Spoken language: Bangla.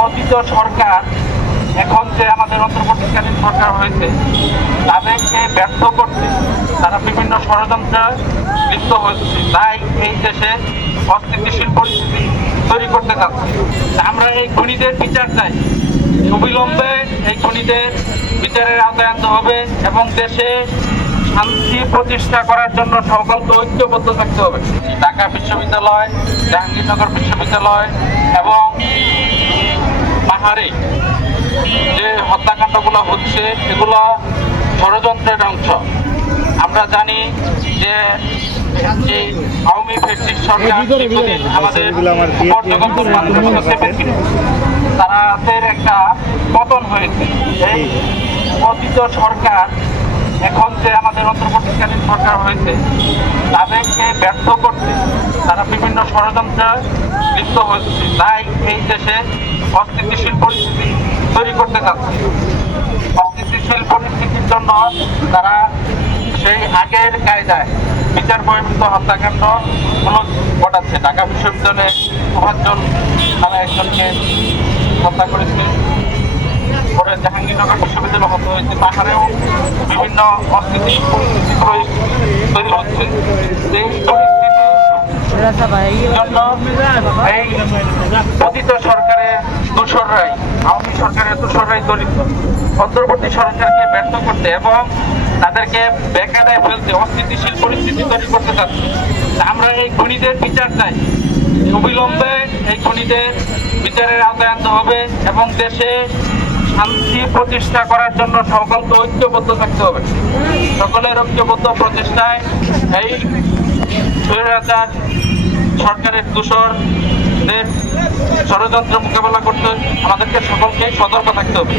পতিত সরকার এখন যে আমাদের অন্তর্বর্তীকালীন সরকার হয়েছে, তাদেরকে ব্যর্থ করতে তারা বিভিন্ন ষড়যন্ত্রে লিপ্ত হচ্ছে। তাই এই দেশে অস্থিতিশীল পরিস্থিতি তৈরি করতে যাচ্ছে। আমরা এই খুনিদের বিচার চাই। অবিলম্বে এই খুনিদের বিচারের আওতায় আনতে হবে এবং দেশে শান্তি প্রতিষ্ঠা করার জন্য সকলকে ঐক্যবদ্ধ থাকতে হবে। ঢাকা বিশ্ববিদ্যালয়, জাহাঙ্গীরনগর বিশ্ববিদ্যালয় এবং পাহাড়ে যে হত্যাকাণ্ডগুলো হচ্ছে এগুলো ষড়যন্ত্রের অংশ। আমরা জানি যে আওয়ামী সরকার আমাদের তাদের একটা পতন হয়েছে। এই পতিত সরকার যে আমাদের অন্তর্বর্তীকালীন সরকার হয়েছে, তাদেরকে ব্যর্থ করতে তারা বিভিন্ন ষড়যন্ত্রে লিপ্ত হচ্ছে। তাই এই দেশে অস্থিতিশীল পরিস্থিতি তৈরি করতে যাচ্ছে অস্থিতিশীল পরিস্থিতির জন্য তারা সেই আগের কায়দায় বিচার বহির্ভূত হত্যাকাণ্ড ঘটাচ্ছে। ঢাকা বিশ্ববিদ্যালয়ে সুভাষজন তারা একজনকে হত্যা করেছে। পরে জাহাঙ্গীরনগর বিশ্ববিদ্যালয় হত্যা হয়েছে। পাহাড়েও বিভিন্ন অস্থিতি পরিস্থিতি তৈরি হচ্ছে। আওয়ামী সরকারের সরকারকে ব্যর্থ করতে এবং তাদেরকে অস্থিতিশীল পরিস্থিতি করতে আমরা এই খুনিদের বিচার চাই অবিলম্বে এই খুনিদের বিচারের আওতায় আনতে হবে এবং দেশে শান্তি প্রতিষ্ঠা করার জন্য সকলকে ঐক্যবদ্ধ থাকতে হবে। সকলের ঐক্যবদ্ধ প্রচেষ্টায় এই সরকারের দূষণদের ষড়যন্ত্র মোকাবেলা করতে আমাদেরকে সকলকে সতর্ক থাকতে হবে।